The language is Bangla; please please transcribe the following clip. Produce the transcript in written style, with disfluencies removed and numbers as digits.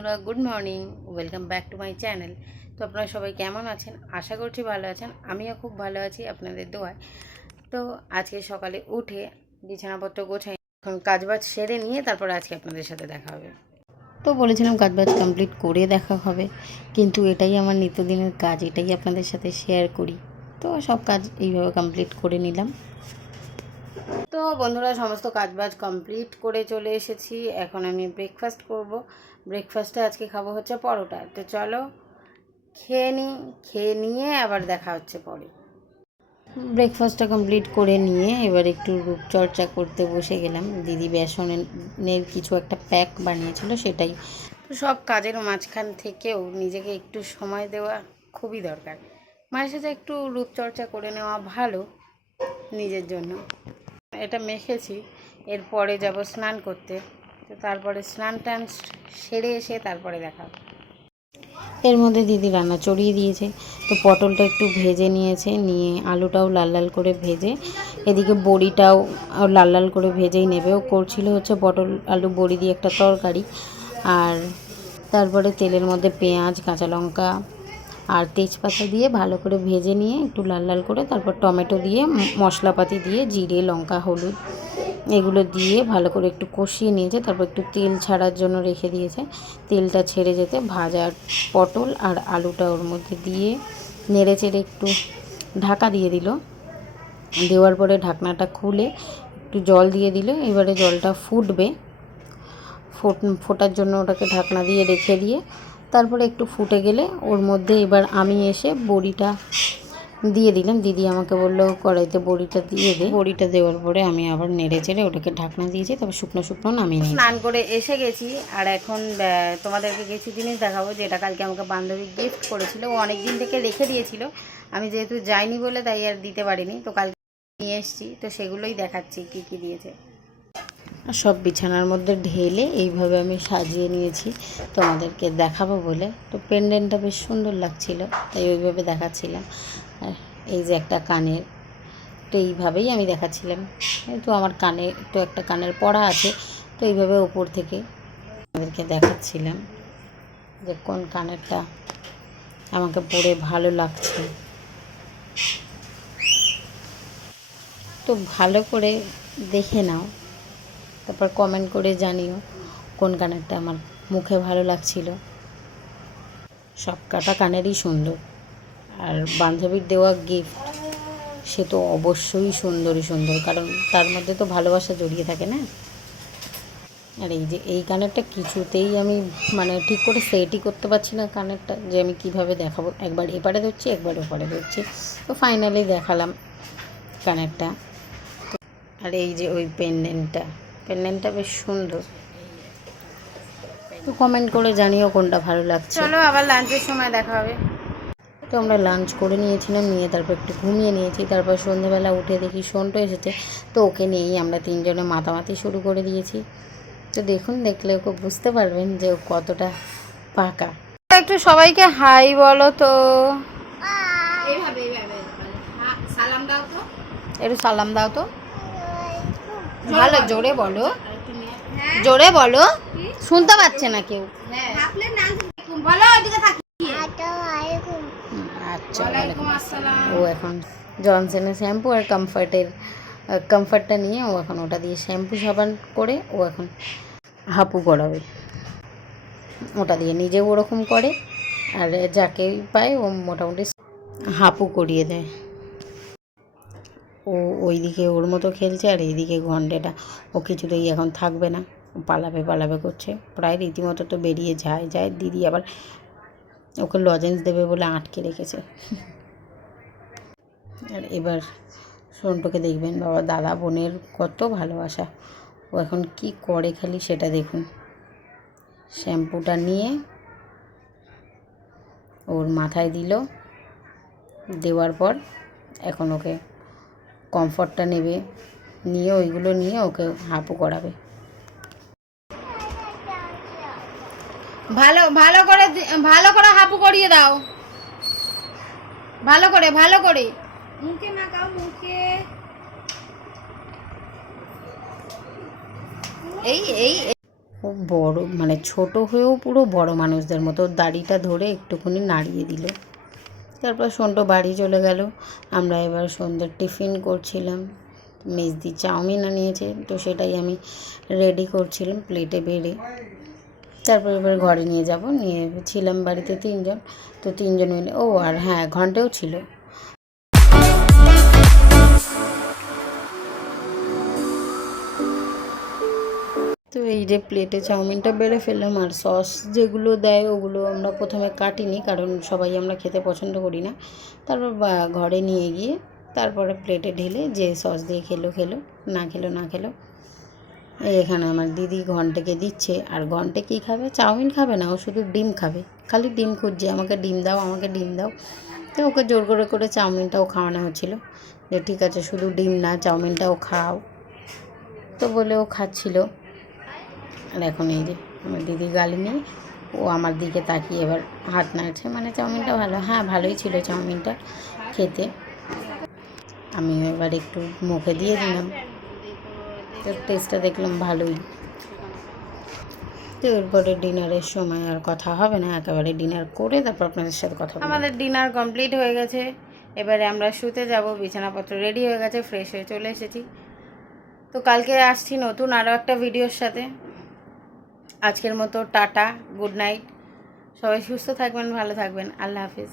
বন্ধুরা, good morning. Welcome back to my channel. তো আপনারা সবাই কেমন আছেন? আশা করছি ভালো আছেন। আমিও খুব ভালো আছি আপনাদের দোয়ায়। তো আজকে সকালে উঠে বিছানাপত্র গোছাই, এখন কাজবাজ সেরে নিয়ে তারপর আজকে আপনাদের সাথে দেখা হবে। তো বলেছিলাম কাজবাজ কমপ্লিট করে দেখা হবে, কিন্তু এটাই আমার নিত্যদিনের কাজ, এটাই আপনাদের সাথে শেয়ার করি। তো সব কাজ এইভাবে কমপ্লিট করে নিলাম। তো বন্ধুরা, সমস্ত কাজবাজ কমপ্লিট করে চলে এসেছি। এখন আমি ব্রেকফাস্ট করব। ব্রেকফাস্টে আজকে খাবো হচ্ছে পরোটা। তো চলো খেয়ে নিই, খেয়ে নিয়ে আবার দেখা হচ্ছে পরে। ব্রেকফাস্টটা কমপ্লিট করে নিয়ে এবার একটু রূপচর্চা করতে বসে গেলাম। দিদি বেসনের কিছু একটা প্যাক বানিয়েছিল, সেটাই। তো সব কাজের মাঝখান থেকেও নিজেকে একটু সময় দেওয়া খুবই দরকার। মাঝে সাথে একটু রূপচর্চা করে নেওয়া ভালো নিজের জন্য। এটা মেখেছি, এরপরে যাব স্নান করতে। তো তারপরে স্নান টান সেরে এসে তারপরে দেখা। এর মধ্যে দিদি রান্না চড়িয়ে দিয়েছে। তো পটলটা একটু ভেজে নিয়েছে, নিয়ে আলুটাও লাল লাল করে ভেজে, এদিকে বড়িটাও লাল লাল করে ভেজেই নেবে। ও করছিল হচ্ছে পটল আলু বড়ি দিয়ে একটা তরকারি। আর তারপরে তেলের মধ্যে পেঁয়াজ, কাঁচা লঙ্কা আর তেজপাতা দিয়ে ভালো করে ভেজে নিয়ে একটু লাল লাল করে তারপর টমেটো দিয়ে মশলাপাতি দিয়ে জিরে, লঙ্কা, হলুদ এগুলো দিয়ে ভালো করে একটু কষিয়ে নিয়েছে। তারপর একটু তেল ছাড়ার জন্য রেখে দিয়েছে। তেলটা ছেড়ে যেতে ভাজা পটল আর আলুটা ওর মধ্যে দিয়ে নেড়ে চেড়ে একটু ঢাকা দিয়ে দিল। দেওয়ার পরে ঢাকনাটা খুলে একটু জল দিয়ে দিল। এবারে জলটা ফুটবে, ফোটার জন্য ওটাকে ঢাকনা দিয়ে রেখে দিয়ে তারপরে একটু ফুটে গেলে ওর মধ্যে এবার আমি এসে বড়িটা দিয়ে দিলাম। দিদি আমাকে বললো কড়াইতে বড়িটা দিয়ে দে। বড়িটা দেওয়ার পরে আমি আবার নেড়ে চেড়ে ওটাকে ঢাকনা দিয়েছি। তবে শুকনো শুকনো নামিয়ে নিয়েছি। স্নান করে এসে গেছি, আর এখন তোমাদেরকে কিছু জিনিস দেখাবো যেটা কালকে আমাকে বান্ধবী গিফট করেছিল। ও অনেক দিন থেকে রেখে দিয়েছিল, আমি যেহেতু যাইনি বলে তাই আর দিতে পারিনি। তো কালকে নিয়ে এসেছি, তো সেগুলোই দেখাচ্ছি কী কী দিয়েছে। সব বিছানার মধ্যে ঢেলে এইভাবে আমি সাজিয়ে নিয়েছি তোমাদেরকে দেখাবো বলে। তো পেন্ডেন্টটা বেশ সুন্দর লাগছিল, তাই ওইভাবে দেখাচ্ছিলাম। আর এই যে একটা কানের, তো এইভাবেই আমি দেখাচ্ছিলাম। তো আমার কানে তো একটা কানের পড়া আছে, তো এইভাবে ওপর থেকে আমাদেরকে দেখাচ্ছিলাম যে কোন কানেরটা আমাকে পরে ভালো লাগছে। তো ভালো করে দেখে নাও, তারপর কমেন্ট করে জানিও কোন কানেরটা আমার মুখে ভালো লাগছিল। সব কাটা কানেরই সুন্দর, আর বান্ধবীর দেওয়া গিফট সে তো অবশ্যই সুন্দরই সুন্দর, কারণ তার মধ্যে তো ভালোবাসা জড়িয়ে থাকে না। আর এই যে এই কানেরটা কিছুতেই আমি ঠিক করে সেটই করতে পারছি না কানেরটা, যে আমি কিভাবে দেখাবো। একবার এপারে ধরছি, একবার ওপারে ধরছি। তো ফাইনালি দেখালাম কানেরটা। আর এই যে ওই পেন্ডেন্টটা বেশ সুন্দর। তো কমেন্ট করে জানিও কোনটা ভালো লাগছে। চলো আবার লাঞ্চের সময় দেখা হবে। তো আমরা লাঞ্চ করে নিয়েছিলাম, নিয়ে তারপর একটু ঘুমিয়ে নিয়েছি। তারপর সন্ধ্যেবেলা উঠে দেখি সন্টু এসেছে, তো ওকে নিয়েই আমরা তিনজনে মাতামাতি শুরু করে দিয়েছি। তো দেখুন, দেখলে ওকে বুঝতে পারবেন যে ও কতটা পাকা। একটু সবাইকে হাই বলো তো। একটু সালাম দাও তো, ভালো জোরে বলো, জোরে বলো, শুনতে পাচ্ছে না কেউ। আচ্ছা, ও এখন জনসনের শ্যাম্পু আর কমফর্টটা নিয়ে ও এখন ওটা দিয়ে শ্যাম্পু সাবান করে ও এখন হাঁপু করাবে। ওটা দিয়ে নিজেও ওরকম করে, আর যাকে পায় ও মোটামুটি হাঁপু করিয়ে দেয়। ও ওইদিকে ওর মতো খেলছে, আর এইদিকে ঘন্টাটা ও কিছুতেই এখন থাকবে না, পালাবে করছে প্রায় রীতিমতো। তো বেরিয়ে যায়। দিদি আবার ওকে লজেন্স দেবে বলে আটকে রেখেছে। আর এবার সন্টুকে দেখবেন, বাবা দাদা বোনের কত ভালোবাসা। ও এখন কি করে খালি সেটা দেখুন। শ্যাম্পুটা নিয়ে ওর মাথায় দিল, দেওয়ার পর এখন ওকে কমফর্টটা নেবে, নিয়ে ওইগুলো নিয়ে ওকে হাঁপু করাবে। ভালো করে হাঁপু করিয়ে দাও, ভালো করে মুখে মাখাও, মুখে। এই ও বড় মানে ছোট হয়েও পুরো বড় মানুষদের মতো, দাড়িটা ধরে একটুখানি নাড়িয়ে দিল। তারপর সন্টু বাড়ি চলে গেল। আমরা এবার সন্ধ্যের টিফিন করছিলাম। মেজদি চাউমিন আনিয়েছে, তো সেটাই আমি রেডি করছিলাম প্লেটে বেড়ে। তারপর এবার ঘরে নিয়ে যাব, নিয়ে ছিলাম বাড়িতে 3 জন, তো 3 জন মিলে। ও আর হ্যাঁ, ঘন্টাও ছিল। তো এই যে প্লেটে চাউমিনটা বেড়ে ফেললাম, আর সস যেগুলো দেয় ওগুলো আমরা প্রথমে কাটিনি, কারণ সবাই আমরা খেতে পছন্দ করি না। তারপর ঘরে নিয়ে গিয়ে তারপরে প্লেটে ঢেলে যে সস দিয়ে খেলো খেলো, না খেলো না খেলো। এখানে আমার দিদি ঘন্টাকে দিচ্ছে, আর ঘন্টে কী খাবে, চাউমিন খাবে না, ও শুধু ডিম খাবে, খালি ডিম খুঁজছে, আমাকে ডিম দাও, আমাকে ডিম দাও। তো ওকে জোর করে করে চাউমিনটাও খাওয়ানো হচ্ছিলো, যে ঠিক আছে শুধু ডিম না, চাউমিনটাও খাও। তো বলে ও খাচ্ছিল। আর এখন এই যে আমার দিদি গালি নিয়ে ও আমার দিকে তাকিয়ে এবার হাত নাড়ছে, মানে চাউমিনটা ভালো, হ্যাঁ ভালোই ছিল চাউমিনটা খেতে। আমি এবার একটু মুখে দিয়ে দিলাম, তো টেস্টটা দেখলাম ভালোই। তো এরপরে ডিনারের সময় আর কথা হবে না, একেবারে ডিনার করে তারপর আপনাদের সাথে কথা বলবো। আমাদের ডিনার কমপ্লিট হয়ে গেছে, এবারে আমরা শুতে যাব। বিছানাপত্র রেডি হয়ে গেছে, ফ্রেশ হয়ে চলে এসেছি। তো কালকে আসছি নতুন আরও একটা ভিডিওর সাথে। আজকের মতো টাটা, গুড নাইট, সবাই সুস্থ থাকবেন, ভালো থাকবেন, আল্লাহ হাফিজ।